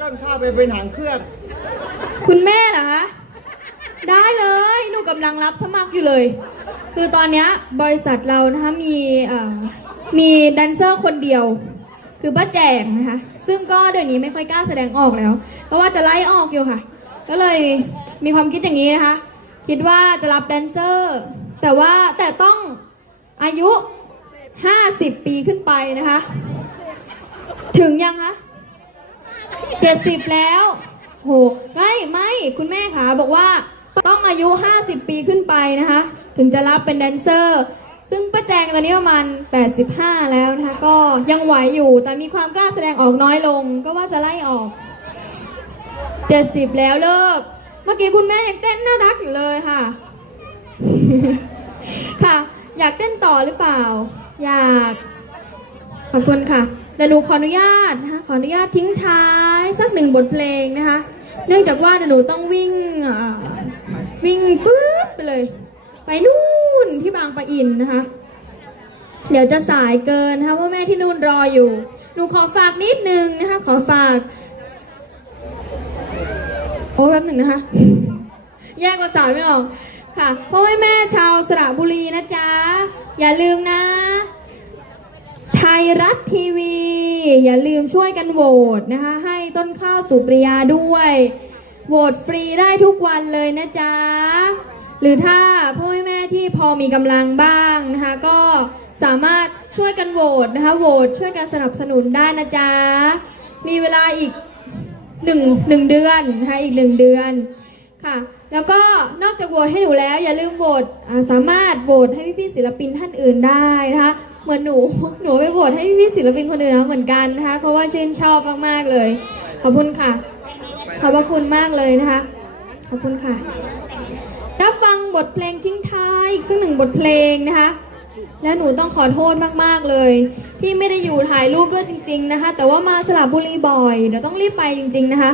ต้นข้าวไปเป็นหางเครื่อง คุณแม่เหรอคะ ได้เลย หนูกำลังรับสมัครอยู่เลย คือตอนเนี้ยบริษัทเรานะคะมีเอ่อมีแดนเซอร์คนเดียว คือป้าแจงนะคะ ซึ่งก็เดี๋ยวนี้ไม่ค่อยกล้าแสดงออกแล้ว เพราะว่าจะไล่ออกอยู่ค่ะ ก็เลยมีความคิดอย่างนี้นะคะ คิดว่าจะรับแดนเซอร์ แต่ว่าแต่ต้องอายุ 50 ปีขึ้นไปนะคะ ถึงยังคะเจ็ดสิบแล้วโหไม่ไม่คุณแม่คะบอกว่าต้องอายุ 50 ปีขึ้นไปนะคะ ถึงจะรับเป็นแดนเซอร์ ซึ่งป้าแจงตอนนี้ประมาณ 85 แล้วนะคะ ก็ยังไหวอยู่แต่มีความกล้าแสดงออกน้อยลง ก็ว่าจะไล่ออก 70 แล้วเลิก เมื่อกี้คุณแม่ยังเต้นน่ารักอยู่เลยค่ะ ค่ะ อยากเต้นต่อหรือเปล่า อยาก ขอบคุณค่ะ แต่หนูขออนุญาตนะคะขออนุญาตทิ้งท้ายสักหนึ่งบทเพลงนะคะ เนื่องจากว่าหนูต้องวิ่งวิ่งปื๊ดไปเลย ไปนู่นที่บางปะอินนะคะ เดี๋ยวจะสายเกินนะคะเพราะแม่ที่นู่นรออยู่ หนูขอฝากนิดนึงนะคะ ขอฝาก โอ้ยแป๊บหนึ่งนะคะ แยกภาษาไม่ออกค่ะพ่อแม่แม่ชาวสระบุรีนะจ๊ะ อย่าลืมนะ ไทยรัฐทีวี อย่าลืมช่วยกันโหวตนะคะ ให้ต้นข้าวสุปริยาด้วยโหวตฟรีได้ทุกวันเลยนะจ๊ะ หรือถ้าพ่อแม่แม่ที่พอมีกำลังบ้างนะคะ ก็สามารถช่วยกันโหวตนะคะโหวตช่วยกันสนับสนุนได้นะจ๊ะ มีเวลาอีกหนึ่งหนึ่งเดือนนะคะอีกหนึ่งเดือนค่ะ แล้วก็นอกจากโหวตให้หนูแล้วอย่าลืมโหวตอ่าสามารถโหวตให้พี่ๆศิลปินท่านอื่นได้นะคะ เหมือนหนูหนูไปโหวตให้พี่ๆศิลปินคนอื่นแล้วเหมือนกันนะคะ เพราะว่าชื่นชอบมากๆเลย ขอบคุณค่ะ ขอบพระคุณมากเลยนะคะ ขอบคุณค่ะ รับฟังบทเพลงทิ้งท้ายอีกสักหนึ่งบทเพลงนะคะ และหนูต้องขอโทษมากๆเลย ที่ไม่ได้อยู่ถ่ายรูปด้วยจริง ๆนะคะ แต่ว่ามาสระบุรีบ่อยเดี๋ยวต้องรีบไปจริง ๆนะคะ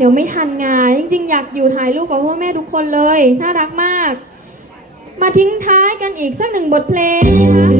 เดี๋ยวไม่ทันงาน จริงๆ อยากอยู่ถ่ายรูปกับพ่อแม่ทุกคนเลย น่ารักมาก มาทิ้งท้ายกันอีกสักหนึ่งบทเพลงนะคะ